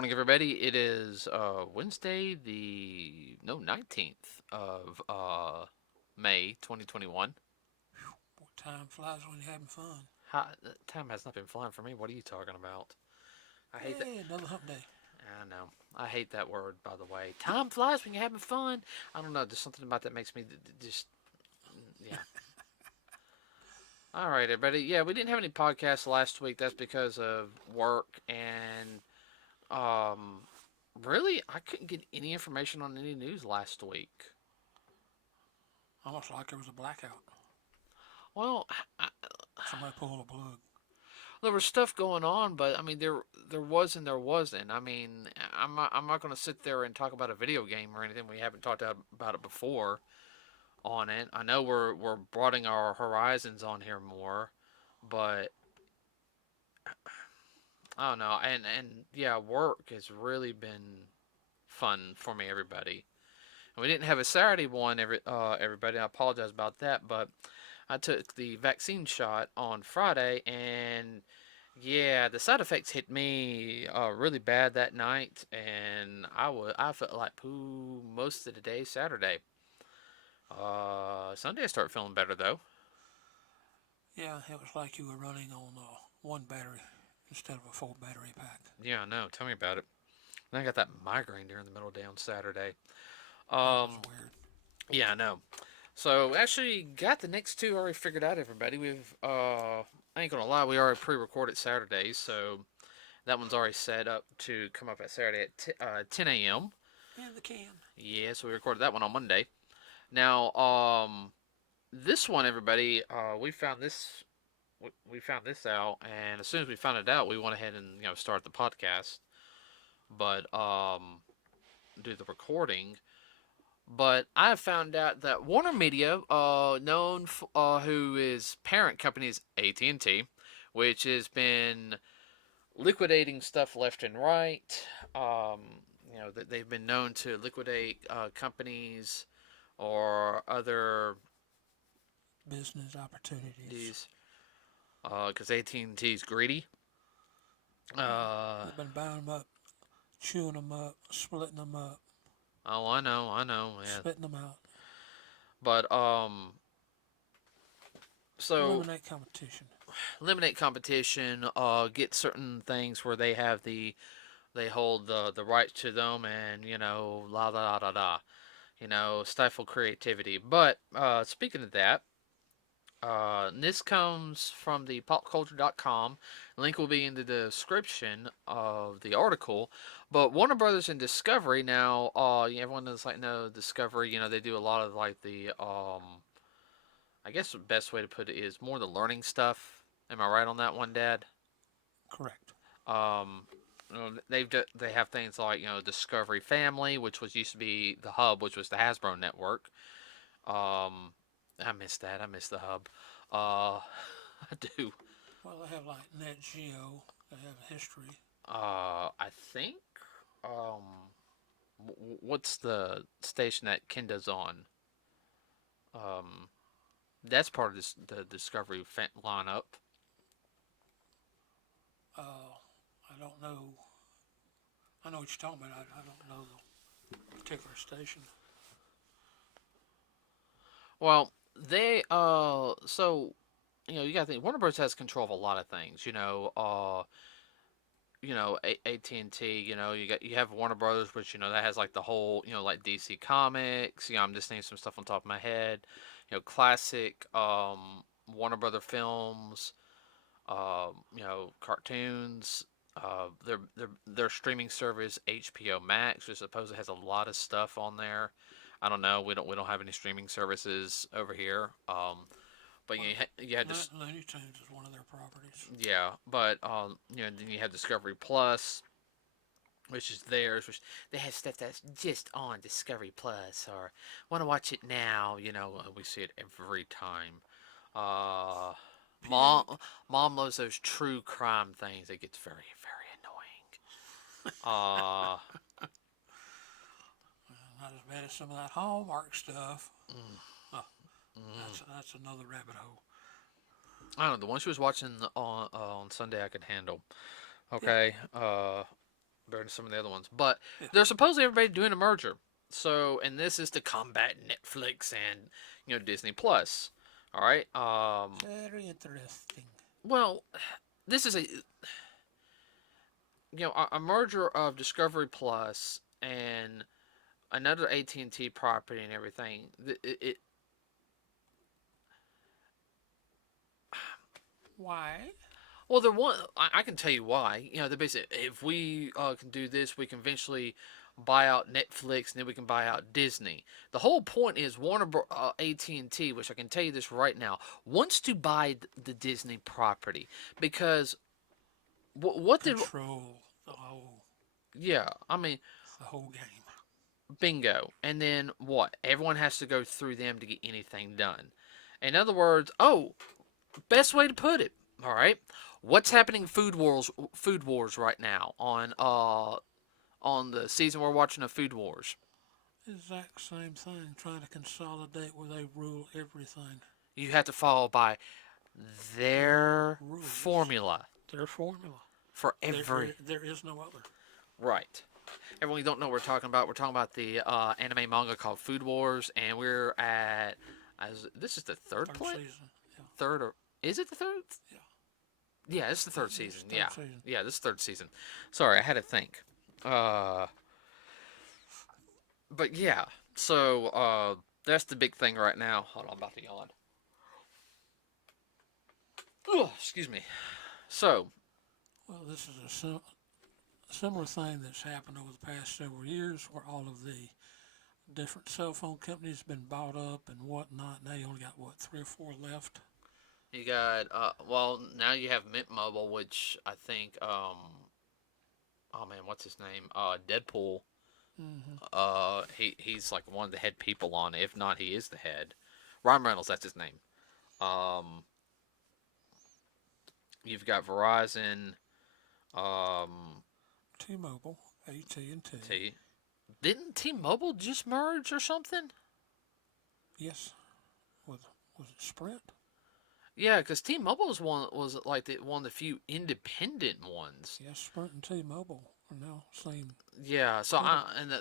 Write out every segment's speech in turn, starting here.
morning, everybody. It is Wednesday, the 19th of May 2021. Boy, time flies when you're having fun. Time has not been flying for me. What are you talking about? I hate that. Hey, another hump day. I know. I hate that word, by the way. Time flies when you're having fun. I don't know. There's something about that makes me just, yeah. All right, everybody. Yeah, we didn't have any podcasts last week. That's because of work and um, really, I couldn't get any information on any news last week. Almost like there was a blackout. Well, Somebody pulled a plug. there was stuff going on, but I mean, there was and there wasn't. I mean, I'm not going to sit there and talk about a video game or anything. We haven't talked about it before on it. I know we're broadening our horizons on here more, but I don't know. And yeah, work has really been fun for me, everybody. And we didn't have a Saturday one, everybody. I apologize about that, but I took the vaccine shot on Friday, and yeah, the side effects hit me really bad that night, and I felt like poo most of the day Saturday. Sunday I started feeling better though. Yeah, it was like you were running on one battery instead of a full battery pack. Yeah, I know. Tell me about it. And I got that migraine during the middle of the day on Saturday. That was Um, weird. yeah, I know. So actually got the next two already figured out, everybody. I ain't gonna lie, we already pre-recorded Saturdays, so that one's already set up to come up at Saturday at 10 a.m. In the can. Yeah, so we recorded that one on Monday. Now, this one, everybody, we found this out, and as soon as we found it out, we went ahead and start the podcast, but do the recording. But I have found out that Warner Media, who is parent company is AT&T, which has been liquidating stuff left and right. That they've been known to liquidate companies or other Business opportunities. these because AT&T is greedy. Yeah, Uh, they've been buying them up, chewing them up, splitting them up, oh, I know, man. spitting them out. But so Eliminate competition. eliminate competition. Get certain things where they hold the rights to them, and la la da da. Stifle creativity. But speaking of that, this comes from the popculture.com. Link will be in the description of the article. But Warner Brothers and Discovery now, everyone does like know Discovery. They do a lot of like the I guess the best way to put it is more the learning stuff. Am I right on that one, Dad? Correct. Um, they have things like Discovery Family, which was used to be the Hub, which was the Hasbro network. Um, I miss that. I miss the Hub. I do. Well, they have like Net Geo. They have history. I think. Um, what's the station that Kenda's on? Um, that's part of the Discovery lineup. I don't know. I know what you're talking about. I don't know the particular station. Well, they so you got to think Warner Bros has control of a lot of things. AT&T. You have Warner Brothers, which that has like the whole like DC Comics. I'm just naming some stuff on top of my head. Classic Warner Brother films. Cartoons. Their streaming service HBO Max, which supposedly has a lot of stuff on there. I don't know. We don't have any streaming services over here. But Well, you had this. Looney Tunes is one of their properties. Yeah, but then you have Discovery Plus, which is theirs, which they have stuff that's just on Discovery Plus, or want to watch it now. We see it every time. Uh, Pig. mom loves those true crime things. It gets very very annoying. Not as bad as some of that Hallmark stuff. Mm, Oh, mm. that's another rabbit hole. I don't know. The one she was watching on Sunday, I could handle. Yeah. Okay. better than some of the other ones. But Yeah. they're supposedly everybody doing a merger. So, and this is to combat Netflix and Disney Plus. All right. Very interesting. Well, this is a merger of Discovery Plus and another AT&T property and everything. Why? Well, they're one. I can tell you why. They're basically, if we can do this, we can eventually buy out Netflix, and then we can buy out Disney. The whole point is AT&T, which I can tell you this right now, wants to buy the Disney property because what did Control the whole yeah, I mean, game. bingo. And then what? Everyone has to go through them to get anything done. In other words, oh, best way to put it. All right, what's happening in Food Wars right now on the season we're watching of Food Wars? Exact same thing. Trying to consolidate where they rule everything. You have to follow by their Rules. formula Their formula. for every There is no other. right. Everyone, you don't know what we're talking about. We're talking about the anime manga called Food Wars, and we're at this is the third play. Season. Yeah. Third or is it the third? Yeah. Yeah, it's the third season. Third Yeah, season. yeah, this is third season. Sorry, I had to think. Uh, but yeah, so that's the big thing right now. Hold on, I'm about to yawn. Oh, excuse me. So, Well, this is a similar thing that's happened over the past several years, where all of the different cell phone companies have been bought up and whatnot. Now you only got what, 3 or 4 left. you got well, now you have Mint Mobile, which I think oh man, what's his name? Deadpool. Mm-hmm. He's like one of the head people on it. If not, he is the head. Ryan Reynolds, that's his name. Um, you've got Verizon. Um, T-Mobile, AT&T. Didn't T-Mobile just merge or something? Yes. Was it Sprint? Yeah, because T-Mobile was like one of the few independent ones. Yes, Sprint and T-Mobile are now same. Yeah, so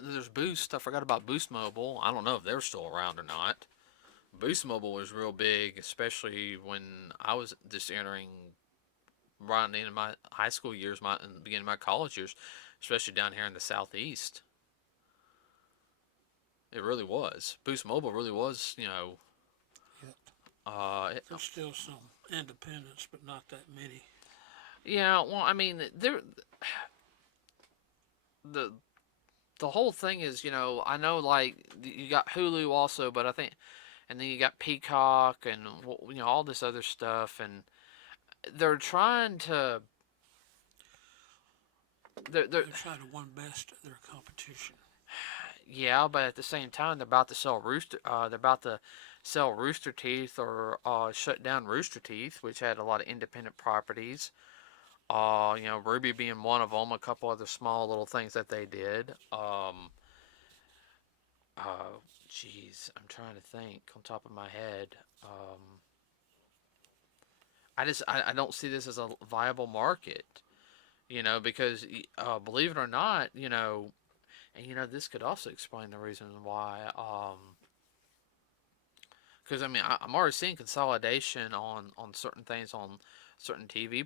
there's Boost. I forgot about Boost Mobile. I don't know if they're still around or not. Boost Mobile was real big, especially when I was just entering right into my high school years, in the beginning of my college years, especially down here in the southeast. It really was. Boost Mobile really was, Yet. It, There's still some independents, but not that many. yeah. Well, I mean, the the whole thing is, I know like you got Hulu also, but I think, and then you got Peacock and all this other stuff, and they're trying to They're trying to one best their competition. yeah, but at the same time, they're about to sell Rooster. They're about to sell Rooster Teeth or shut down Rooster Teeth, which had a lot of independent properties. Ruby being one of them. A couple other small little things that they did. Jeez, I'm trying to think on top of my head. I don't see this as a viable market. Because believe it or not, and this could also explain the reason why. Because I mean, I'm already seeing consolidation on certain things on certain TV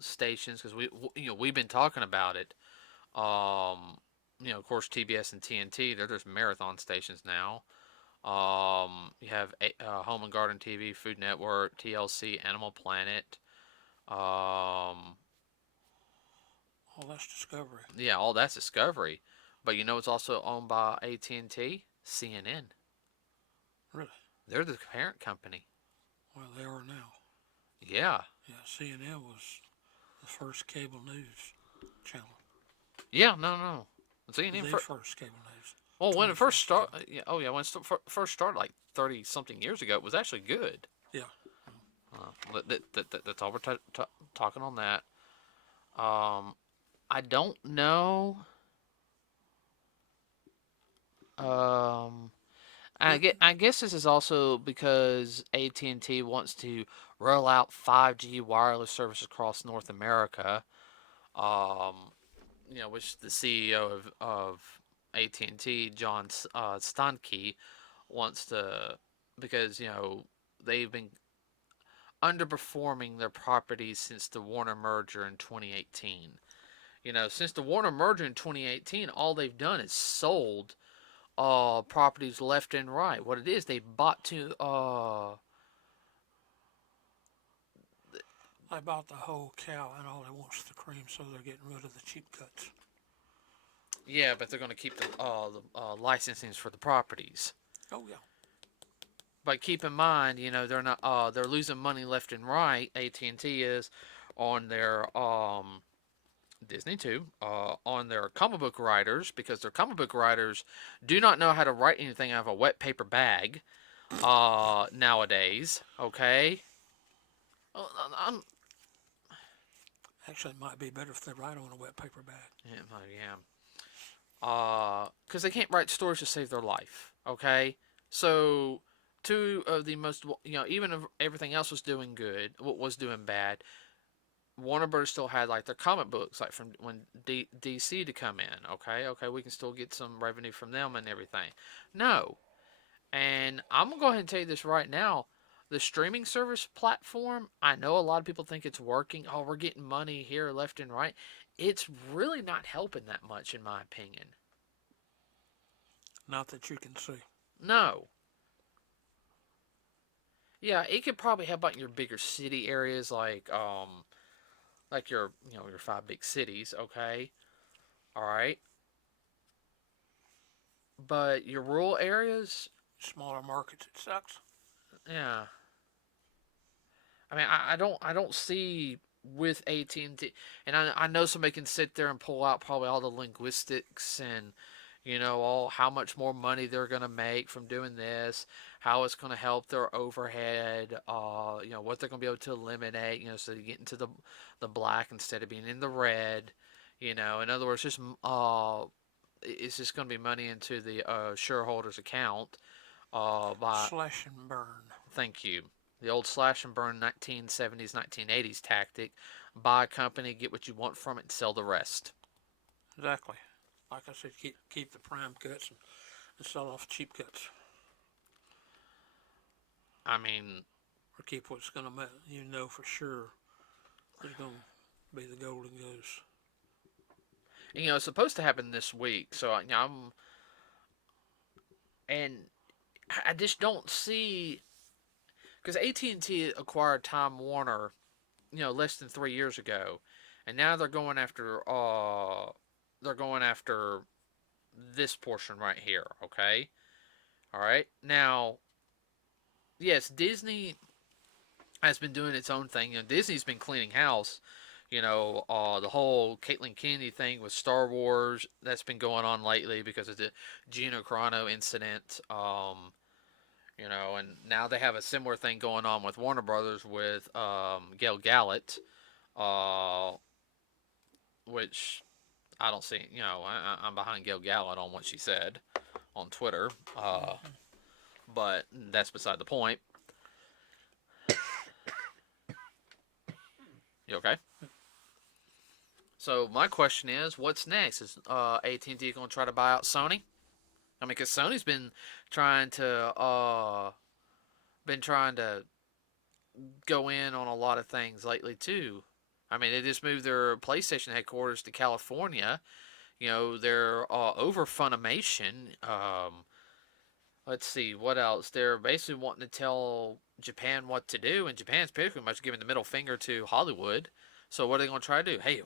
stations because we've been talking about it. Of course, TBS and TNT, they're just marathon stations now. You have Home and Garden TV, Food Network, TLC, Animal Planet. Um, All that's Discovery. yeah, all that's Discovery. But it's also owned by AT&T, CNN. Really? They're the parent company. Well, they are now. Yeah. Yeah, CNN was the first cable news channel. Yeah, no. CNN first cable news. well, when it first started, when it first started like 30 something years ago, it was actually good. Yeah. That's all we're talking on that. I don't know. I guess this is also because AT&T wants to roll out 5G wireless service across North America. Um, which the CEO of AT&T, John Stankey, wants to, because they've been underperforming their properties since the Warner merger in 2018. Since the Warner merger in 2018, all they've done is sold properties left and right. What it is, they bought to They bought the whole cow and all they want is the cream, so they're getting rid of the cheap cuts. yeah, but they're going to keep the licensings for the properties. Oh yeah. But keep in mind, they're not they're losing money left and right. AT&T is on their Disney too, on their comic book writers, because their comic book writers do not know how to write anything out of a wet paper bag nowadays. Okay. I'm, Actually, it might be better if they write on a wet paper bag. yeah. Because they can't write stories to save their life. Okay. So two of the most, even if everything else was doing good, what was doing bad, Warner Brothers still had like their comic books, like from when DC to come in. Okay, we can still get some revenue from them and everything. No, and I'm gonna go ahead and tell you this right now. The streaming service platform, I know a lot of people think it's working. Oh, we're getting money here, left and right. It's really not helping that much, in my opinion. Not that you can see. No. Yeah, it could probably help out in your bigger city areas, like your five big cities. Okay, all right. But your rural areas, Smaller markets, it sucks. yeah. I mean, I don't see with AT&T, and I know somebody can sit there and pull out probably all the linguistics and all how much more money they're gonna make from doing this, how it's gonna help their overhead, what they're gonna be able to eliminate, so you get into the black instead of being in the red, in other words, just it's just gonna be money into the shareholders account, by Slash and burn. thank you. The old slash and burn 1970s, 1980s tactic. Buy a company, get what you want from it, and sell the rest. Exactly. Like I said, keep the prime cuts and sell off cheap cuts, I mean, or keep what's gonna for sure is gonna be the golden goose. it's supposed to happen this week, so I'm and I just don't see, because AT&T acquired Time Warner, less than 3 years ago, and now they're going after this portion right here. Okay, all right. Now, yes, Disney has been doing its own thing. Disney's been cleaning house. The whole Caitlin Kennedy thing with Star Wars that's been going on lately because of the Gina Carano incident. And now they have a similar thing going on with Warner Brothers with Gail Gallup, uh, which I don't see. I'm behind Gail Gallup on what she said on Twitter, but that's beside the point. You okay? So my question is, what's next? Is AT&T going to try to buy out Sony? I mean, because Sony's trying to been trying to go in on a lot of things lately too. I mean, they just moved their PlayStation headquarters to California. They're over Funimation. Let's see what else. They're basically wanting to tell Japan what to do, and Japan's pretty much giving the middle finger to Hollywood. So what are they going to try to do? Hey,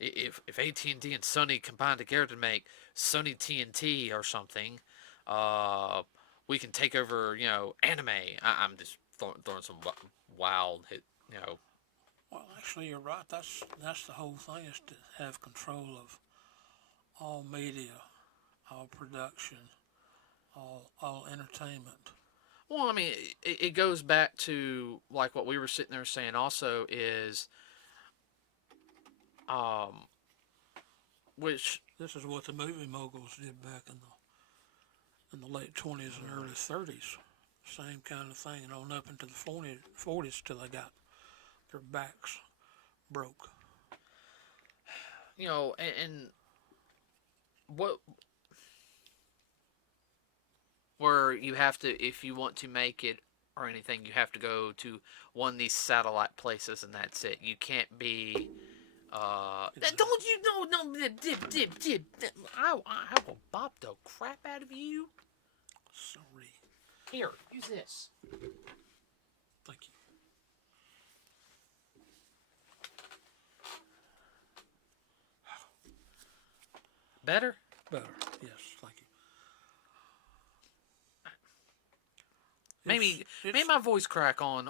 if AT&T and T and Sony combine together to make Sony TNT or something, uh, we can take over, anime. I'm just throwing some wild hit, Well, actually, you're right. That's the whole thing, is to have control of all media, all production, all entertainment. Well, I mean, it goes back to like what we were sitting there saying. Also, is um, which This is what the movie moguls did back in the late 20s and early 30s. Same kind of thing, and on up into the 40s till they got their backs broke. and what where you have to, if you want to make it or anything, you have to go to one of these satellite places, and that's it. You can't be. Exactly. Don't you know? No, dip. I will bop the crap out of you. Sorry. Here, use this. Thank you. Better? Better. Yes, thank you. Maybe my voice crack on.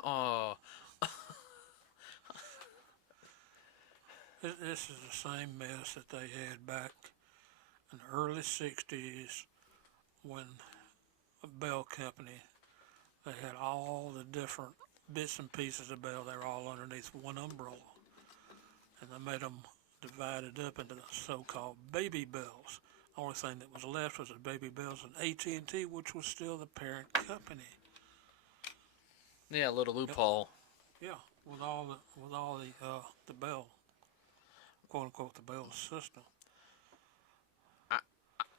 This is the same mess that they had back in the early 60s when a Bell company, they had all the different bits and pieces of Bell. They were all underneath one umbrella. And they made them divided up into the so-called baby bells. The only thing that was left was the baby bells and AT&T, which was still the parent company. Yeah, a little Yep. loophole. Yeah, with all the Bell, quote unquote, the Bell system. I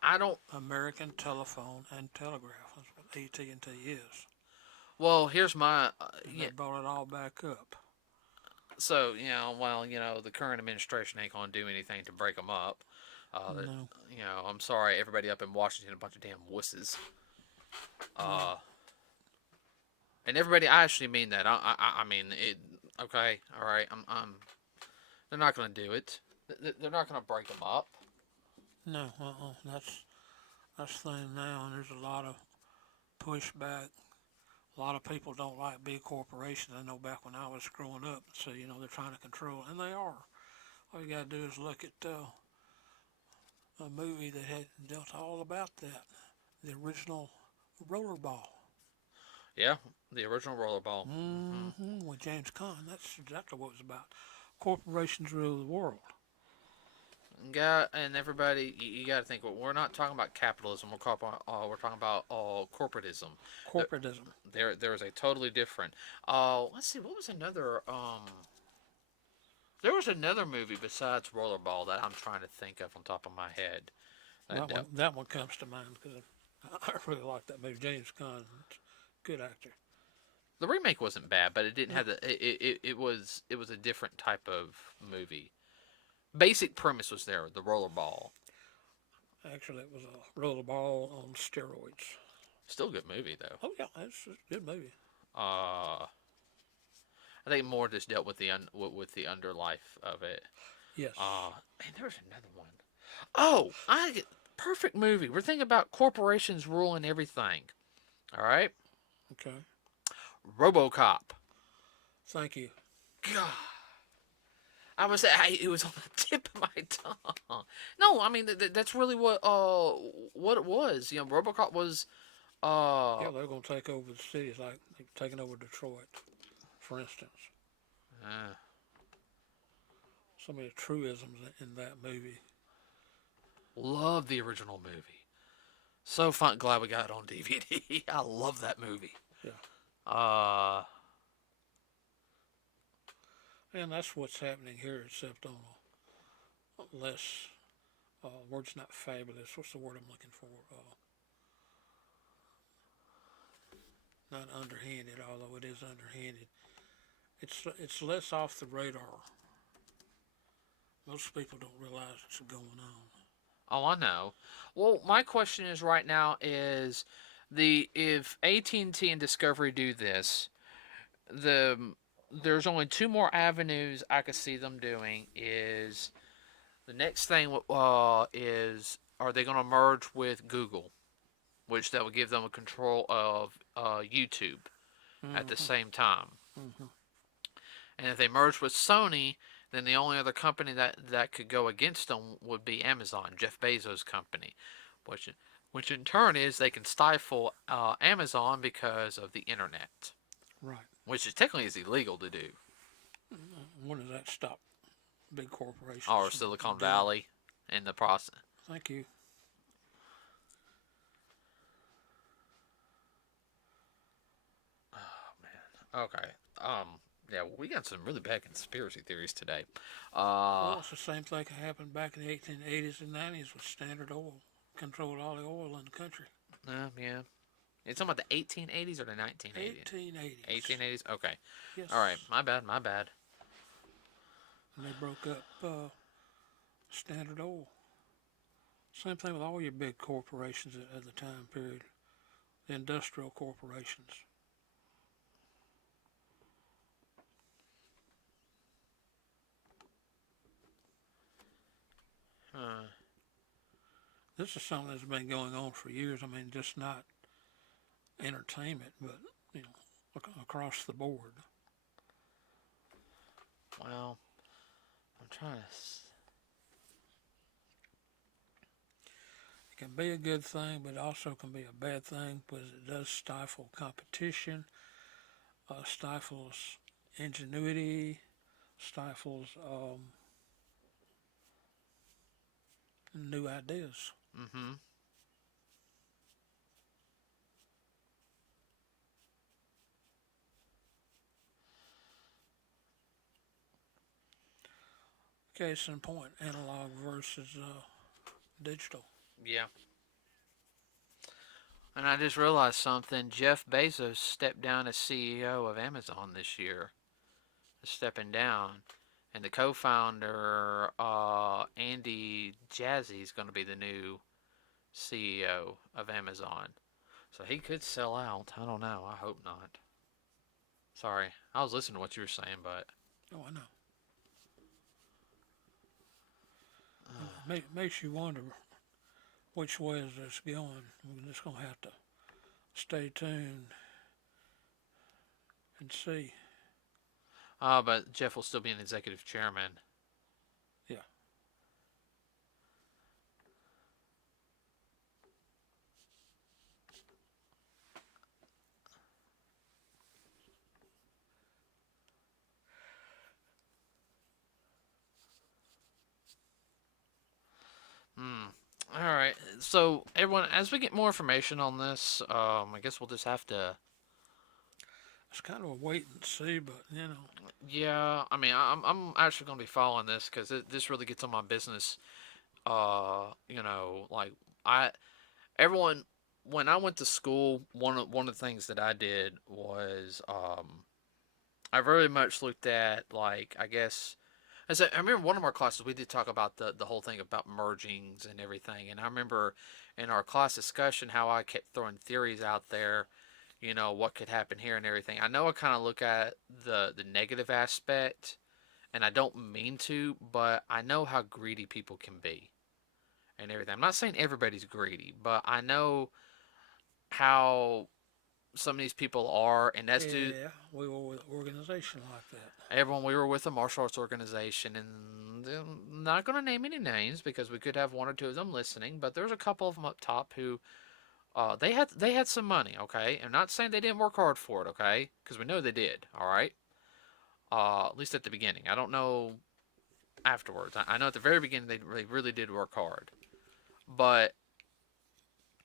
I don't. American Telephone and Telegraph. That's what AT&T is. Well, here's my. And Yeah. they brought it all back up. So the current administration ain't gonna do anything to break them up. That No, I'm sorry, everybody up in Washington, a bunch of damn wusses. yeah, Uh, and everybody, I actually mean that. I mean it. Okay, all right. They're not gonna do it. They're not gonna break them up. no. That's the thing now, and there's a lot of pushback. A lot of people don't like big corporations. I know back when I was growing up, so they're trying to control, and they are. All you gotta do is look at a movie that had dealt all about that, the original Rollerball. Yeah, the original rollerball. With James Caan. That's exactly what it was about. Corporations rule the world. And everybody, you got to think. We're not talking about capitalism. We're talking about corporatism. There, Corporatism. there is a totally different. Let's see. What was another? There was another movie besides Rollerball that I'm trying to think of on top of my head. That one comes to mind because I really like that movie. James Caan, good actor. The remake wasn't bad, but it didn't No, have it was a different type of movie. Basic premise was there. The Rollerball. actually, it was a rollerball on steroids. Still a good movie though. Oh yeah, it's a good movie. Uh, I think more just dealt with with the underlife of it. Yes. Man, there was another one. Oh, perfect movie. We're thinking about corporations ruling everything. All right, Okay. RoboCop. Thank you. God, it was on the tip of my tongue. No, I mean that's really what it was. RoboCop was Yeah, they're gonna take over the cities like they've taken over Detroit, for instance. uh, So many truisms in that movie. love the original movie. So fun. Glad we got it on DVD. I love that movie. Yeah. Uh, And that's what's happening here, except on a less, word's not fabulous. What's the word I'm looking for? Not underhanded, although it is underhanded. It's less off the radar. Most people don't realize it's going on. oh, I know. Well, my question is right now is the if AT&T and Discovery do this, the there's only two more avenues I could see them doing. Is the next thing is, are they going to merge with Google, which that would give them a control of YouTube at the Mm-hmm. same time. Mm-hmm. And if they merge with Sony, then the only other company that could go against them would be Amazon, Jeff Bezos' company, which which in turn is they can stifle Amazon because of the internet, Right. which is technically is illegal to do. When does that stop? Big corporations Or from Silicon doing. Valley in the process. Thank you. Oh man. Okay. Yeah, we got some really bad conspiracy theories today. Well, it's the same thing that happened back in the 1880s and 90s with Standard Oil. Controlled all the oil in the country. Yeah. You're talking about the 1880s or the 1980s? 1880s. 1880s? Okay. Yes. All right. My bad. My bad. And they broke up Standard Oil. Same thing with all your big corporations at the time period. The industrial corporations. Uh, This is something that's been going on for years. I mean, just not entertainment, but you know, across the board. well, I'm trying to. It can be a good thing, but it also can be a bad thing because it does stifle competition, stifles ingenuity, stifles new ideas. Mm-hmm. Case in point, analog versus digital. Yeah. And I just realized something. Jeff Bezos stepped down as CEO of Amazon this year. Stepping down. And the co-founder, Andy Jassy, is going to be the new CEO of Amazon. So he could sell out. I don't know. I hope not. Sorry. I was listening to what you were saying, but... Oh, I know. Makes you wonder which way is this going. We're just going to have to stay tuned and see. But Jeff will still be an executive chairman. Yeah. Hmm. All right. So everyone, as we get more information on this, I guess we'll just have to. It's kind of a wait and see, but you know. Yeah. I mean, I'm actually going to be following this because this really gets on my business. Like I everyone when I went to school, one of the things that I did was I very much looked at like I guess I remember one of our classes we did talk about the whole thing about mergings and everything, and I remember in our class discussion how I kept throwing theories out there, what could happen here and everything. I know I kind of look at the negative aspect, and I don't mean to, but I know how greedy people can be and everything. I'm not saying everybody's greedy, but I know how some of these people are, and that's due. Yeah, we were with an organization like that. Everyone, we were with a martial arts organization, and I'm not going to name any names because we could have one or two of them listening. But there's a couple of them up top who, they had some money. Okay, I'm not saying they didn't work hard for it. Okay, because we know they did. All right, at least at the beginning. I don't know afterwards. I know at the very beginning they really did work hard, but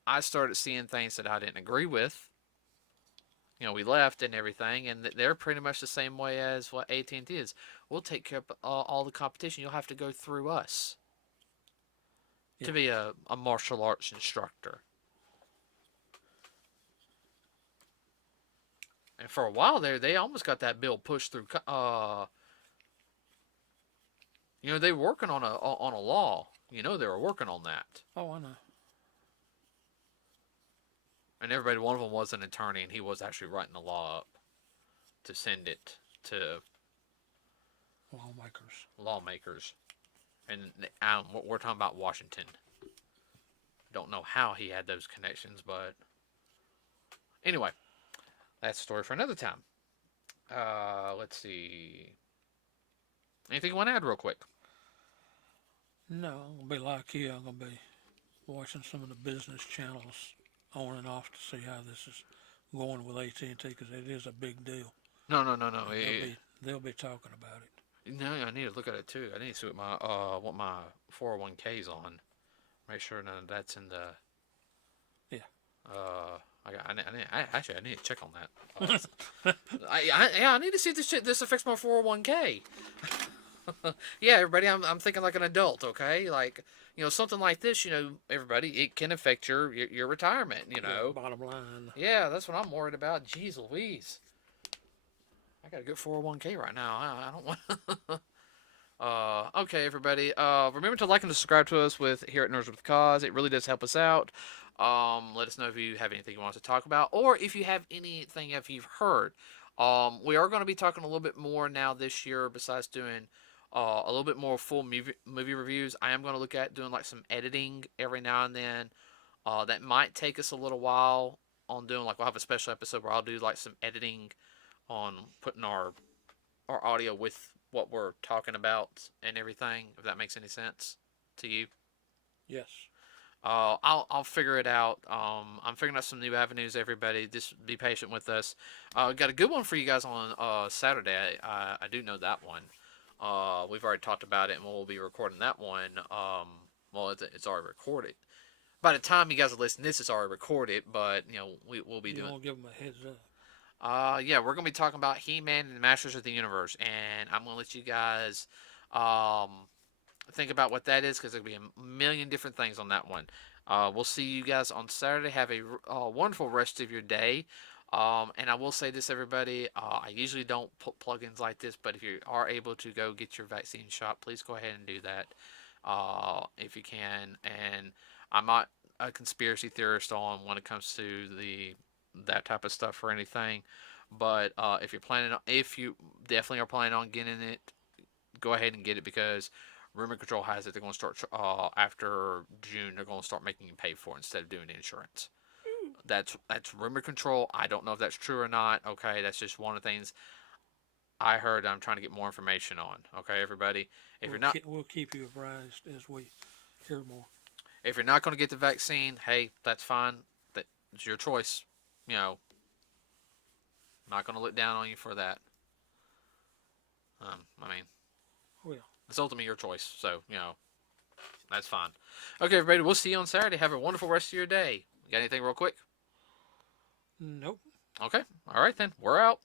I started seeing things that I didn't agree with. We left and everything, and they're pretty much the same way as what AT&T is. We'll take care of all the competition. You'll have to go through us Yeah. to be a martial arts instructor. And for a while there, they almost got that bill pushed through. They were working on a law. They were working on that. Oh, I know. And one of them was an attorney, and he was actually writing the law up to send it to lawmakers. And we're talking about Washington. Don't know how he had those connections, but anyway, that's a story for another time. Let's see. Anything you want to add real quick? No, I'm gonna be like you. I'm gonna be watching some of the business channels on and off to see how this is going with AT&T because it is a big deal. No. They'll be talking about it. No, I need to look at it too. I need to see what my 401k's on. Make sure none of that's in the. Yeah. Actually, I need to check on that. I need to see if this affects my 401k. Yeah, everybody, I'm thinking like an adult, okay? Like, something like this, everybody, it can affect your retirement, Yeah, bottom line. Yeah, that's what I'm worried about. Jeez Louise. I got a good 401k right now. I don't want. Okay, everybody. Remember to like and subscribe to us with here at Nerds with Cause. It really does help us out. Let us know if you have anything you want us to talk about, or if you have anything if you've heard. We are going to be talking a little bit more now this year. Besides doing a little bit more full movie reviews, I am going to look at doing like some editing every now and then. That might take us a little while on doing like we'll have a special episode where I'll do like some editing on putting our audio with what we're talking about and everything, if that makes any sense to you. Yes. I'll figure it out. I'm figuring out some new avenues. Everybody, just be patient with us. Got a good one for you guys on Saturday. I do know that one. We've already talked about it, and we'll be recording that one. Well, it's already recorded. By the time you guys are listening, this is already recorded. But we'll be you doing. You won't give them a heads up. Yeah, we're gonna be talking about He-Man and the Masters of the Universe, and I'm gonna let you guys um, think about what that is because there'll be a million different things on that one. We'll see you guys on Saturday. Have a wonderful rest of your day. And I will say this, everybody. I usually don't put plugins like this, but if you are able to go get your vaccine shot, please go ahead and do that if you can. And I'm not a conspiracy theorist on when it comes to that type of stuff or anything. But if you definitely are planning on getting it, go ahead and get it because rumor control has it they're going to start after June. They're going to start making you pay for it instead of doing insurance. That's rumor control. I don't know if that's true or not. Okay, that's just one of the things I heard. I'm trying to get more information on. Okay, everybody. If you're not, we'll keep you apprised as we hear more. If you're not going to get the vaccine, hey, that's fine. That's your choice. I'm not going to look down on you for that. I mean, well, it's ultimately your choice. So, that's fine. Okay, everybody, we'll see you on Saturday. Have a wonderful rest of your day. You got anything real quick? Nope. Okay. All right, then. We're out.